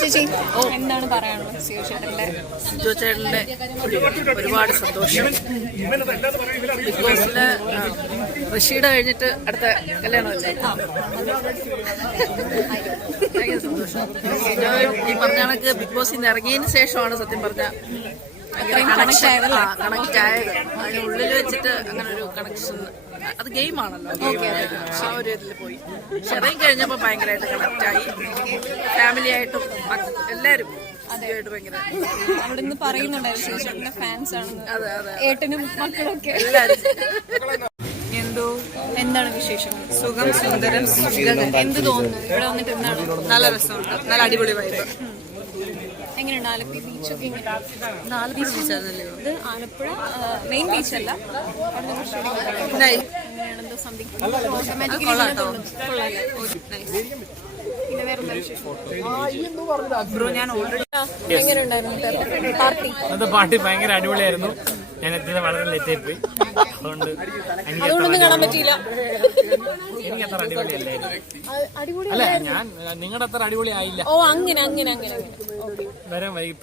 ചേച്ചി എന്താണ് പറയാനുള്ളത് സിജോ ചേട്ടന്റെ ഒരുപാട് സന്തോഷം. ബിഗ് ബോസില് ഋഷിയുടെ കഴിഞ്ഞിട്ട് അടുത്ത കല്യാണമല്ലേ? ഭയങ്കര സന്തോഷം. സിജോ ഈ പറഞ്ഞ കണക്ക് ബിഗ് ബോസിൽ നിന്ന് ഇറങ്ങിയതിന് ശേഷമാണ് സത്യം പറഞ്ഞ കണക്ട് ആയത്. അതിനുള്ളിൽ വെച്ചിട്ട് അങ്ങനെ ഒരു കണക്ഷൻ, അത് ഗെയിമാണല്ലോ, ആ ഒരു ഇതിൽ പോയി. പക്ഷെ ഇറങ്ങി കഴിഞ്ഞപ്പോ ഭയങ്കരമായിട്ട് കണക്റ്റായി. ഫാമിലി ആയിട്ടും എല്ലാരും അവിടെ നിന്ന് പറയുന്നുണ്ടായിരുന്നു ഫാൻസ് ആണെന്ന്. ഏട്ടനും മക്കളും ഒക്കെ എല്ലാരും. എന്താണ് വിശേഷങ്ങൾ? സുഖം, സുന്ദരം, എന്ത് തോന്നുന്നു ഇവിടെ വന്നിട്ട്? എന്താണ്? നല്ല രസമുണ്ട്, നല്ല അടിപൊളി വൈബ്. എങ്ങനെയുണ്ട് ആലപ്പുഴ ബീച്ചൊക്കെ? ആലപ്പുഴ ബീച്ചാണല്ലേ ഇത് ആലപ്പുഴ മെയിൻ ബീച്ചല്ല, എങ്ങനെയാണെന്തോ സംതിങ് പിന്നെ വേറെന്താ വിശേഷം? ഞാൻ ഓൾറെഡി എങ്ങനെയുണ്ടായിരുന്നു പാർട്ടി? പാർട്ടി ഭയങ്കര അടിപൊളിയായിരുന്നു. ഞാൻ എത്തിയത് വളരെ ലേറ്റായി പോയി, അതുകൊണ്ടൊന്നും കാണാൻ പറ്റിയില്ല. എനിക്ക് അത്ര അടിപൊളിയല്ലായിരുന്നു. അല്ല, ഞാൻ നിങ്ങളുടെ അത്ര അടിപൊളി ആയില്ല. ഓ അങ്ങനെ അങ്ങനെ അങ്ങനെ വരാൻ വൈകി.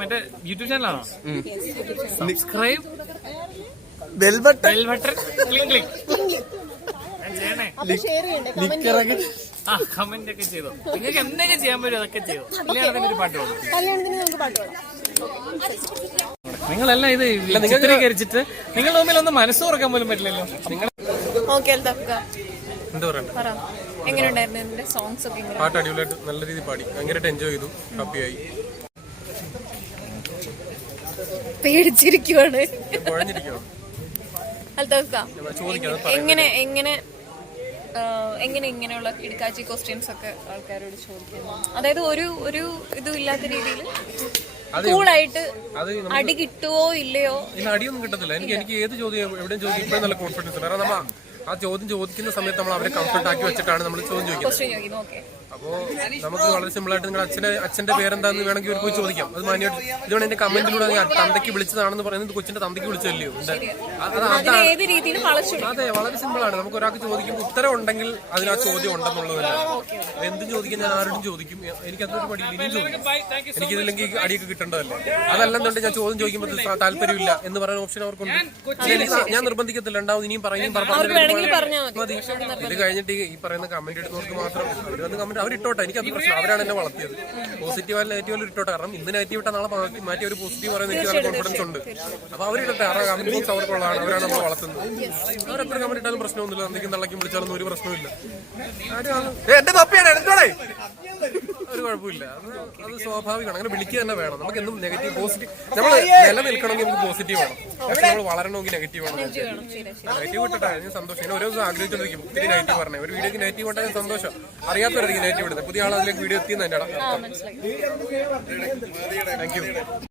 മറ്റേ യൂട്യൂബ് ചാനലാണോ? സബ്സ്ക്രൈബ് ബെൽ ബട്ടൺ ക്ലിക്ക് ചെയ്യണേ. ആ കമന്റ് ഒക്കെ ചെയ്തോ. നിങ്ങൾക്ക് എന്തൊക്കെ ചെയ്യാൻ പറ്റും അതൊക്കെ ചെയ്തോ. കല്യാണത്തിന് ഒരു പാട്ട് പാടും. നിങ്ങളെല്ലാം ഇത് ചിത്രീകരിച്ചിട്ട് നിങ്ങൾ തമ്മിൽ ഒന്ന് മനസ്സ് തുറക്കാൻ പോലും പറ്റില്ലല്ലോ. എങ്ങനെയുണ്ടായിരുന്നു സോങ്സ് ഒക്കെ? പാട്ട് അടിപൊളിയായിട്ട് നല്ല രീതിയിൽ പാടി, ഭയങ്കരമായിട്ട് എൻജോയ് ചെയ്തു, ഹാപ്പിയായി. പേടിച്ചിരിക്കുവാണ്. എങ്ങനെ ഇങ്ങനെയുള്ള കിടക്കാച്ചി ക്വസ്റ്റ്യൻസ് ഒക്കെ ആൾക്കാരോട് ചോദിക്കുന്നു? അതായത് ഒരു ഇതും ഇല്ലാത്ത രീതിയിൽ കൂളായിട്ട് അടി കിട്ടുവോ ഇല്ലയോ? അടിയൊന്നും കിട്ടത്തില്ല. എനിക്ക് ഏത് ചോദ്യം എവിടെയും ചോദിക്കും ഇപ്പോഴും നല്ല കോൺഫിഡൻസ് ഉണ്ട്. കാരണം നമ്മ ആ ചോദ്യം ചോദിക്കുന്ന സമയത്ത് നമ്മൾ അവരെ കംഫർട്ട് ആക്കി വെച്ചിട്ടാണ് നമ്മൾ ചോദ്യം ചോദിക്കുന്നത്. അപ്പോ നമുക്ക് വളരെ സിമ്പിൾ ആയിട്ട് നിങ്ങൾ അച്ഛന്റെ പേരെന്താന്ന് വേണമെങ്കിൽ പോയി ചോദിക്കാം. അത് മാന്യമായിട്ട് ഇതുകൊണ്ട് എന്റെ കമന്റിലൂടെ തന്തയ്ക്ക് വിളിച്ചതാണെന്ന് പറയുന്നത് കൊച്ചിന്റെ തന്തയ്ക്ക് വിളിച്ചല്ലയോ? അതെ, വളരെ സിമ്പിൾ ആണ്. നമുക്ക് ഒരാൾക്ക് ചോദിക്കുമ്പോൾ ഉത്തരം ഉണ്ടെങ്കിൽ അതിന് ആ ചോദ്യം ഉണ്ടെന്നുള്ളതല്ല. എന്തും ചോദിക്കാൻ ഞാൻ ആരോടും ചോദിക്കും. എനിക്ക് അതൊരു പടിയില്ല, ഇനിയും ചോദിക്കും. എനിക്കിതില്ലെങ്കിൽ അടിയൊക്കെ കിട്ടേണ്ടതല്ലേ. അതല്ലെന്നുണ്ടെങ്കിൽ ഞാൻ ചോദ്യം ചോദിക്കുമ്പോൾ താല്പര്യമില്ല എന്ന് പറയുന്ന ഓപ്ഷൻ അവർക്കുണ്ട്. ഞാൻ നിർബന്ധിക്കത്തില്ല. ഉണ്ടാവും ഇനിയും പറയും മതി. ഇത് കഴിഞ്ഞിട്ട് ഈ പറയുന്ന കമന്റ് ഇടുന്നവർക്ക് മാത്രം കമന്റ് അവരിട്ടോട്ടെ, എനിക്ക് അത് പ്രശ്നം. അവരാണ് എന്നെ വളർത്തിയത്. പോസിറ്റീവ് അല്ല നെഗറ്റീവ് ഇട്ടോട്ടെ. കാരണം ഇന്ന് നെഗറ്റീവ് ഇട്ടാൽ നാളെ മാറ്റി ഒരു പോസിറ്റീവ് പറയുന്നത് എനിക്ക് നല്ല കോൺഫിഡൻസ് ഉണ്ട്. അപ്പൊ അവരിട്ടോട്ടെ. അവരുടെ കമന്റ് ബോക്സ് അവർക്കുള്ളതാണ്. അവരാണ് നമ്മൾ വളർത്തുന്നത്. അവരെത്ര കമന്റ് ഇട്ടാലും പ്രശ്നമൊന്നുമില്ല. എന്തെങ്കിലും തള്ളക്കും വിളിച്ചാലൊന്നും ഒരു പ്രശ്നമില്ല. എന്റെ തൊപ്പിയാണ് എടുത്തോളേ, ഒരു കുഴപ്പമില്ല. അത് സ്വാഭാവികമാണ്. അങ്ങനെ വിളിക്കുക തന്നെ വേണം. നമുക്ക് എന്തും നെഗറ്റീവ് പോസിറ്റീവ് നമ്മൾ നിലനിൽക്കണമെങ്കിൽ നമുക്ക് പോസിറ്റീവ് വേണം. പക്ഷെ നമ്മൾ വളരണമെങ്കിൽ നെഗറ്റീവ് വേണം. നെഗറ്റീവ് ഇട്ടിട്ടാണ് ഞാൻ സന്തോഷം. ഞാൻ ഓരോ ദിവസം ആഗ്രഹിച്ചോണ്ടിരിക്കും ഒത്തിരി നെഗറ്റീവ് പറഞ്ഞേ. ഒരു വീഡിയോക്ക് നെഗറ്റീവ് ഉണ്ടായാൽ സന്തോഷം. അറിയാത്തവരായിരിക്കും നെഗറ്റീവ് ഇടുന്നത്. പുതിയ ആൾ അതിലേക്ക് വീഡിയോ എത്തിയെന്ന് എന്റെ താങ്ക് യു.